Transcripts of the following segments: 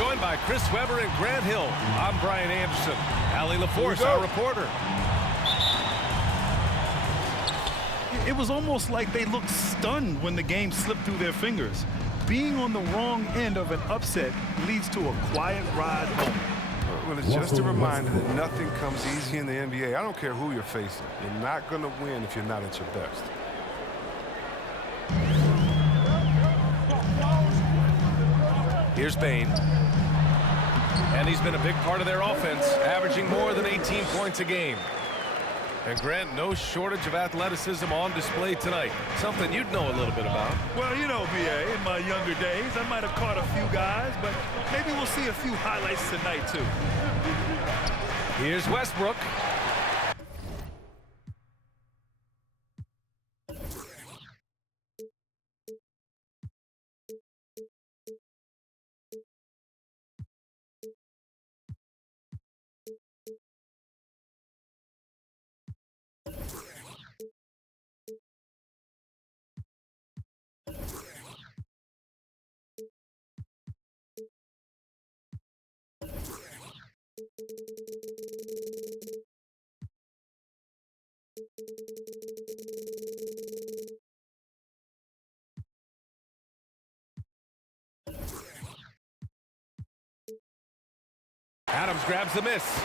Joined by Chris Webber and Grant Hill, I'm Brian Anderson. Allie LaForce, our reporter. It was almost like they looked stunned when the game slipped through their fingers. Being on the wrong end of an upset leads to a quiet ride home. Well, it's just a reminder that nothing comes easy in the NBA. I don't care who you're facing. You're not going to win if you're not at your best. Here's Bane. And he's been a big part of their offense, averaging more than 18 points a game. And Grant, no shortage of athleticism on display tonight. Something you'd know a little bit about. Well, you know, B.A., in my younger days, I might have caught a few guys, but maybe we'll see a few highlights tonight, too. Here's Westbrook. Adams grabs the miss.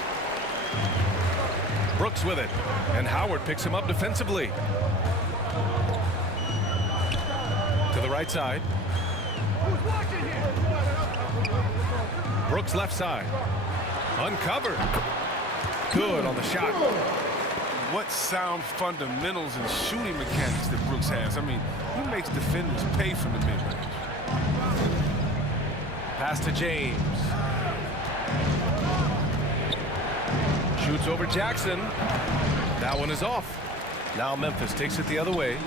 Brooks with it. And Howard picks him up defensively. To the right side. Brooks left side. Uncovered. Good on the shot. What sound fundamentals and shooting mechanics that Brooks has. I mean, he makes defenders pay from the mid-range. Pass to James. Shoots over Jackson. That one is off. Now Memphis takes it the other way.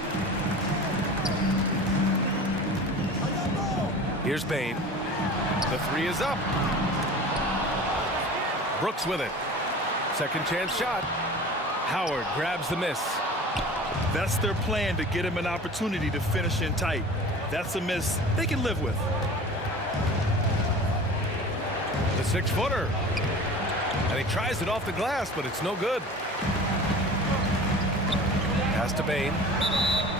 Here's Bane. The three is up. Brooks with it. Second chance shot. Howard grabs the miss. That's their plan, to get him an opportunity to finish in tight. That's a miss they can live with. The six-footer. And he tries it off the glass, but it's no good. Pass to Bane.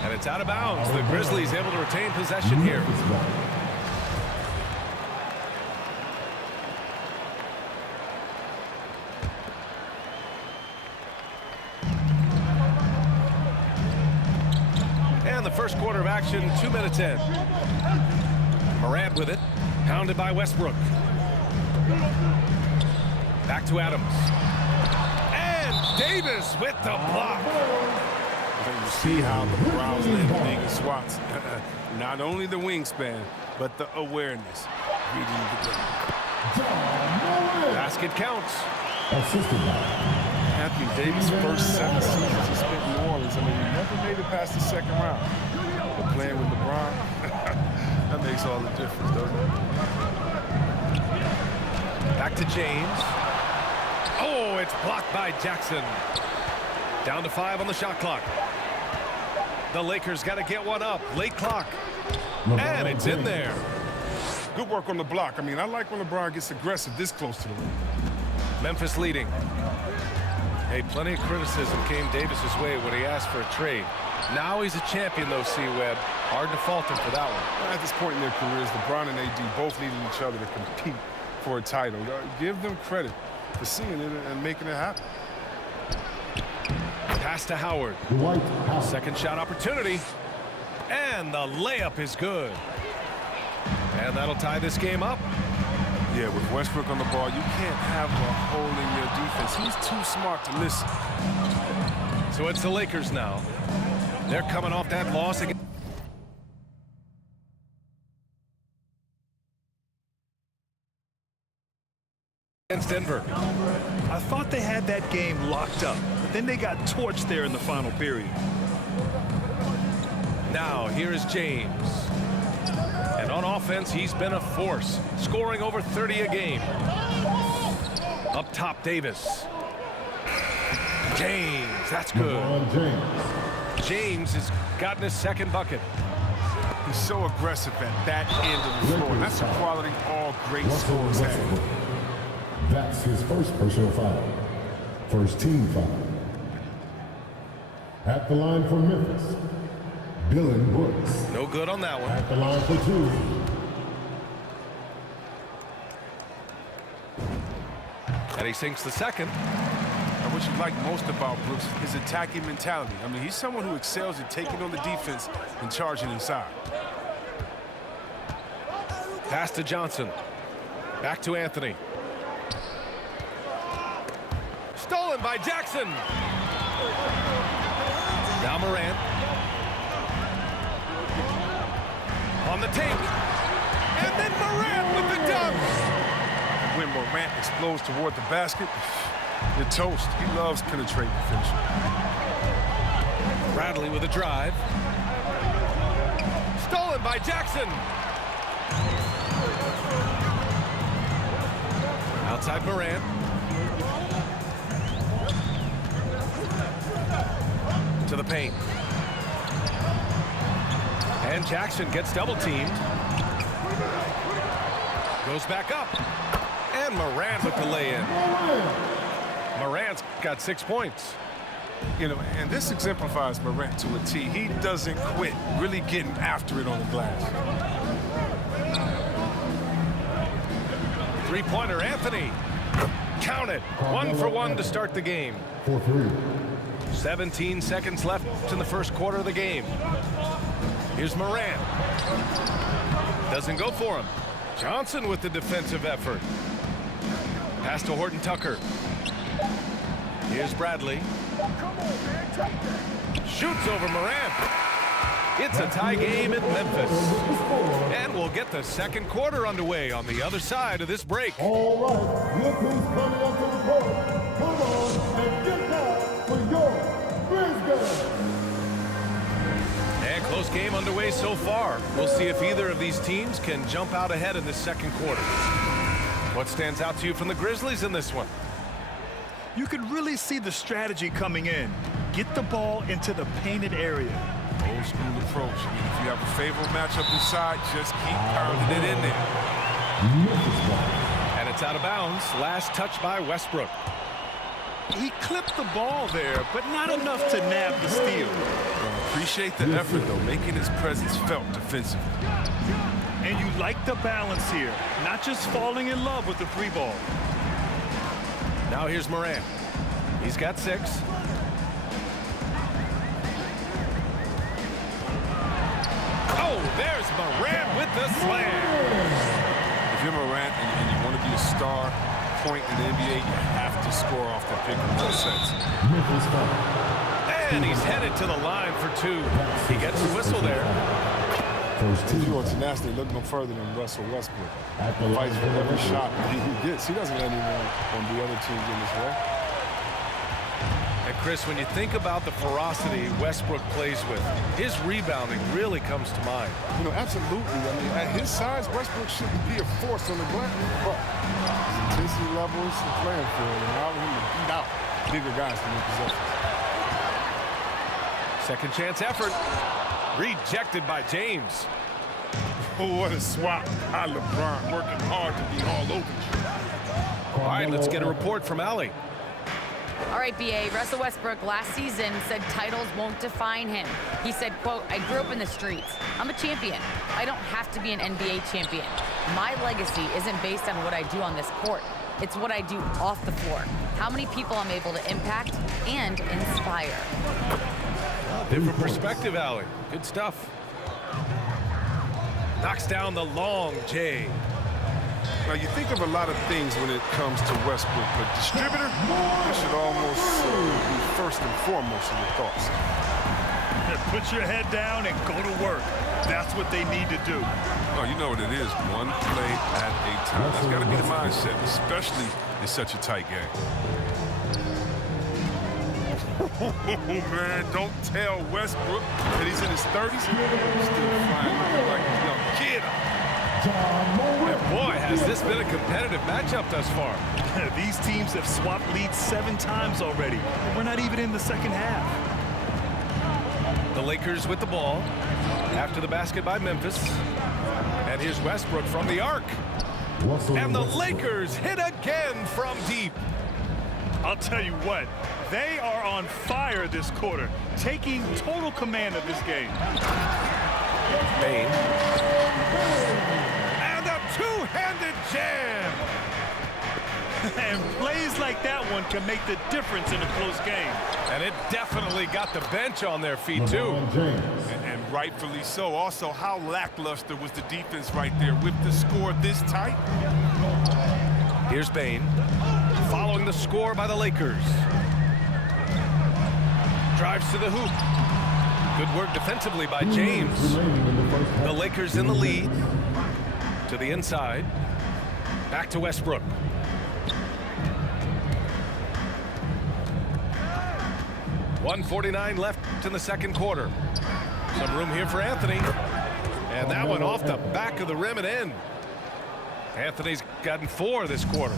And it's out of bounds. The Grizzlies able to retain possession here. And the first quarter of action, 2 minutes in. Morant with it. Pounded by Westbrook. Back to Adams. And Davis with the block. You see how the Browns lead the league in swats. Not only the wingspan, but the awareness. Reading the game. Basket counts. Anthony Davis' first 7 seasons he spent in New Orleans. I mean, he never made it past the second round. But playing with LeBron, that makes all the difference, doesn't it? Back to James. Oh, it's blocked by Jackson. Down to 5 on the shot clock. The Lakers got to get one up. Late clock. And it's in there. Good work on the block. I mean, I like when LeBron gets aggressive this close to the rim. Memphis leading. Hey, plenty of criticism came Davis's way when he asked for a trade. Now he's a champion, though, C-Web. Hard to fault him for that one. At this point in their careers, LeBron and AD both needed each other to compete for a title. Give them credit for seeing it and making it happen. Pass to Howard. Second shot opportunity. And the layup is good. And that'll tie this game up. Yeah, with Westbrook on the ball, you can't have a hole in your defense. He's too smart to miss. So it's the Lakers now. They're coming off that loss against Denver. I thought they had that game locked up, but then they got torched there in the final period. Now, here is James. And on offense, he's been a force, scoring over 30 a game. Up top, Davis. James, that's good. James has gotten his second bucket. He's so aggressive at that end of the floor. That's a quality all great scorers have. That's his first personal foul. First team foul. At the line for Memphis, Dillon Brooks. No good on that one. At the line for 2. And he sinks the second. And what you like most about Brooks is his attacking mentality. I mean, he's someone who excels at taking on the defense and charging inside. Pass to Johnson. Back to Anthony. Stolen by Jackson. Now Morant. On the take. And then Morant with the dunk. When Morant explodes toward the basket, you're toast. He loves penetrating the finish. Bradley with a drive. Stolen by Jackson. Outside Morant. To the paint. And Jackson gets double teamed. Goes back up. And Morant with the lay-in. Morant's got 6 points. You know, and this exemplifies Morant to a T. He doesn't quit, really getting after it on the glass. Three-pointer, Anthony. Count it. 1 for 1 to start the game. 4-3. 17 seconds left in the first quarter of the game. Here's Morant. Doesn't go for him. Johnson with the defensive effort. Pass to Horton Tucker. Here's Bradley. Shoots over Morant. It's a tie game in Memphis. And we'll get the second quarter underway on the other side of this break. All right, look who's coming onto the court. Come on and get down for your Grizzlies. And close game underway so far. We'll see if either of these teams can jump out ahead in this second quarter. What stands out to you from the Grizzlies in this one? You can really see the strategy coming in. Get the ball into the painted area. Old school approach. I mean, if you have a favorable matchup inside, just keep pounding it in there. And it's out of bounds. Last touch by Westbrook. He clipped the ball there, but not enough to nab the steal. Appreciate the effort, though, making his presence felt defensively. And you like the balance here, not just falling in love with the free ball. Now here's Morant. He's got 6. Oh, there's Morant with the slam. If you're Morant and you want to be a star point in the NBA, you have to score off the pick and roll sets. And he's headed to the line for 2. He gets the whistle there. If you want tenacity, look no further than Russell Westbrook. Fights for every shot he gets. He doesn't let anyone on the other team get in his way. And Chris, when you think about the ferocity Westbrook plays with, his rebounding really comes to mind. You know, absolutely. I mean, at his size, Westbrook shouldn't be a force on the glass, but his intensity levels, the playing field, and allowing him to beat out bigger guys to make possessions. Second chance effort. Rejected by James. Oh, what a swap by LeBron, working hard to be all over you. All right, let's get a report from Allie. All right, BA, Russell Westbrook last season said titles won't define him. He said, quote, I grew up in the streets. I'm a champion. I don't have to be an NBA champion. My legacy isn't based on what I do on this court. It's what I do off the floor. How many people I'm able to impact and inspire. Different perspective, Allie. Good stuff. Knocks down the long J. Now, you think of a lot of things when it comes to Westbrook, but distributor, that should almost be first and foremost in your thoughts. Put your head down and go to work. That's what they need to do. Oh, you know what it is. One play at a time. That's got to be the mindset, especially in such a tight game. Oh, man, don't tell Westbrook that he's in his 30s. He's still flying like a young kid. And boy, has this been a competitive matchup thus far. These teams have swapped leads 7 times already. We're not even in the second half. The Lakers with the ball. After the basket by Memphis. And here's Westbrook from the arc. And the Lakers hit again from deep. I'll tell you what, they are on fire this quarter, taking total command of this game. Bane. And a two-handed jam. And plays like that one can make the difference in a close game. And it definitely got the bench on their feet, too. And rightfully so. Also, how lackluster was the defense right there with the score this tight? Here's Bane, following the score by the Lakers. Drives to the hoop. Good work defensively by James. The Lakers in the lead. To the inside. Back to Westbrook. .149 left in the second quarter. Some room here for Anthony. And that one off the back of the rim and in. Anthony's gotten 4 this quarter.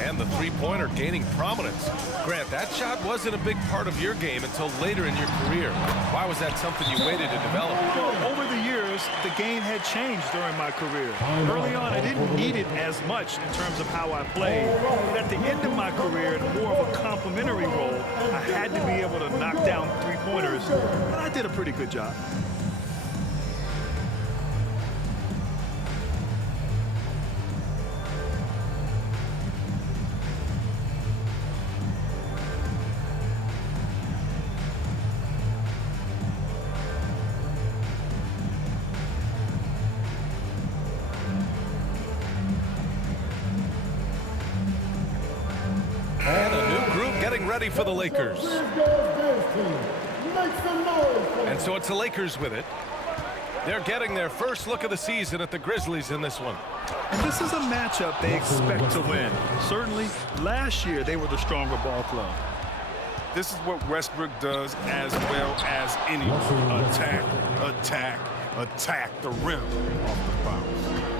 And the three-pointer gaining prominence. Grant, that shot wasn't a big part of your game until later in your career. Why was that something you waited to develop? Over the years, the game had changed during my career. Early on, I didn't need it as much in terms of how I played. But at the end of my career, in more of a complementary role, I had to be able to knock down three-pointers, and I did a pretty good job. And a new group getting ready for the Lakers. And so it's the Lakers with it. They're getting their first look of the season at the Grizzlies in this one. And this is a matchup they expect to win. Certainly, last year they were the stronger ball club. This is what Westbrook does as well as anyone. Attack, attack, attack the rim off the bounce.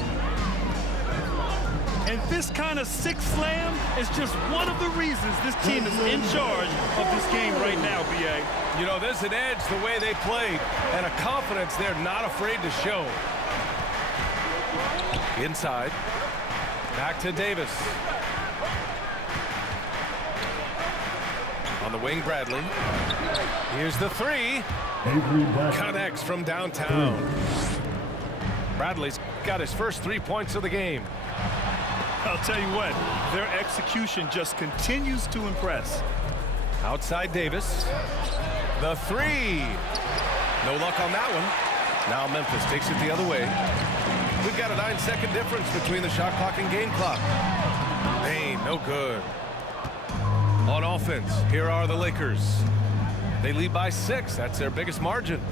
And this kind of six slam is just one of the reasons this team is in charge of this game right now, B.A. You know, there's an edge the way they played and a confidence they're not afraid to show. Inside. Back to Davis. On the wing, Bradley. Here's the three. Connects from downtown. Bradley's got his first 3 points of the game. I'll tell you what, their execution just continues to impress. Outside Davis. The three. No luck on that one. Now Memphis takes it the other way. We've got a 9-second difference between the shot clock and game clock. Bane, no good. On offense, here are the Lakers. They lead by 6. That's their biggest margin.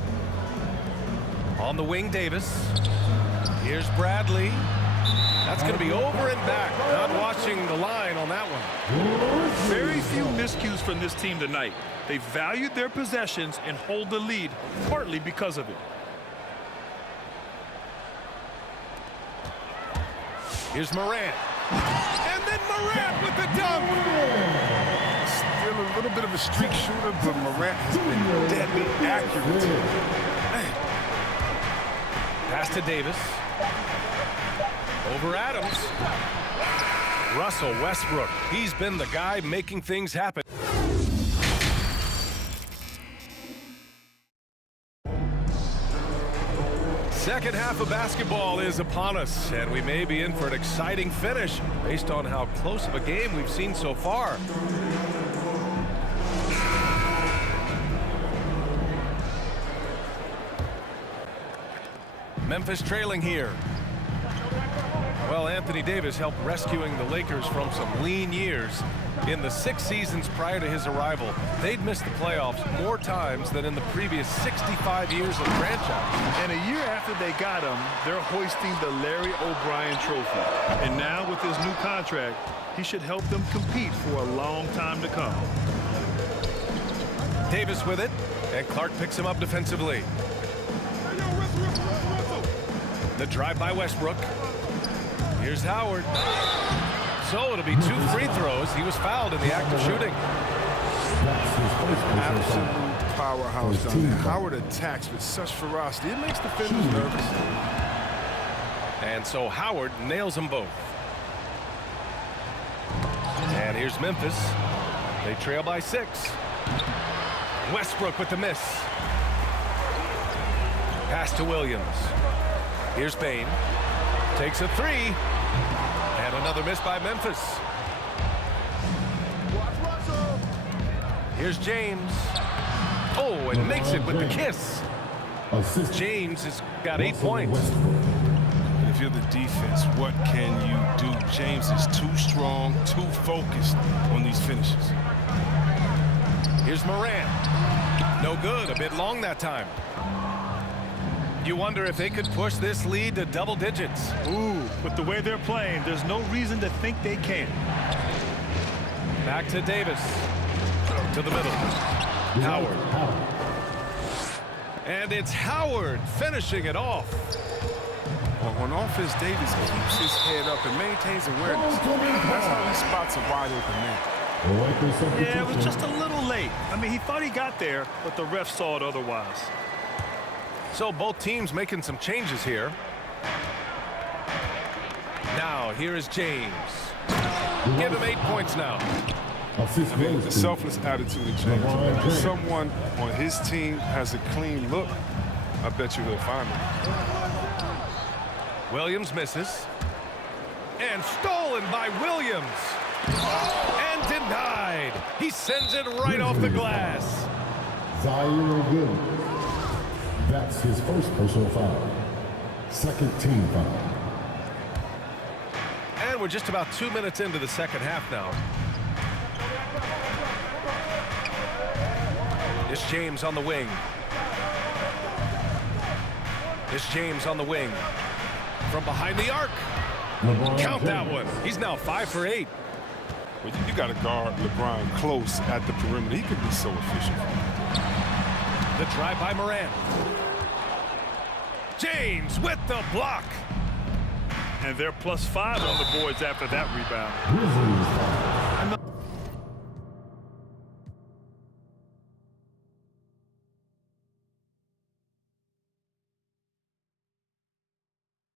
On the wing, Davis. Here's Bradley. That's going to be over and back. Not watching the line on that one. Very few miscues from this team tonight. They valued their possessions and hold the lead, partly because of it. Here's Morant. And then Morant with the dunk. Still a little bit of a streak shooter, but Morant has been deadly accurate. Pass to Davis. Over Adams. Russell Westbrook. He's been the guy making things happen. Second half of basketball is upon us, and we may be in for an exciting finish based on how close of a game we've seen so far. Memphis trailing here. Well, Anthony Davis helped rescuing the Lakers from some lean years. In the 6 seasons prior to his arrival, they'd missed the playoffs more times than in the previous 65 years of the franchise. And a year after they got him, they're hoisting the Larry O'Brien Trophy. And now with his new contract, he should help them compete for a long time to come. Davis with it, and Clark picks him up defensively. The drive by Westbrook. Here's Howard. So it'll be 2 free throws. He was fouled in the act of shooting. Absolute powerhouse down there. Howard attacks with such ferocity. It makes defenders nervous. And so Howard nails them both. And here's Memphis. They trail by 6. Westbrook with the miss. Pass to Williams. Here's Bane. Takes a 3. And another miss by Memphis. Here's James. Oh, and makes it with the kiss. James has got 8 points. And if you're the defense, what can you do? James is too strong, too focused on these finishes. Here's Morant. No good. A bit long that time. You wonder if they could push this lead to double digits. Ooh, with the way they're playing, there's no reason to think they can't. Back to Davis. To the middle. Howard. And it's Howard finishing it off. On offense, Davis keeps his head up and maintains awareness. That's how he spots a wide open man. Yeah, it was just a little late. I mean, he thought he got there, but the ref saw it otherwise. So both teams making some changes here. Now, here is James. Give him 8 points now. I mean, with the selfless attitude of James, if someone on his team has a clean look, I bet you he'll find it. Williams misses. And stolen by Williams. And denied. He sends it right off the glass. Zaire Williams. That's his first personal foul. Second team foul. And we're just about 2 minutes into the second half now. It's James on the wing. It's James on the wing. From behind the arc. Count that one. He's now 5 for 8. Well, you got to guard LeBron close at the perimeter. He can be so efficient. The drive by Morant. James with the block. And they're +5 on the boards after that rebound.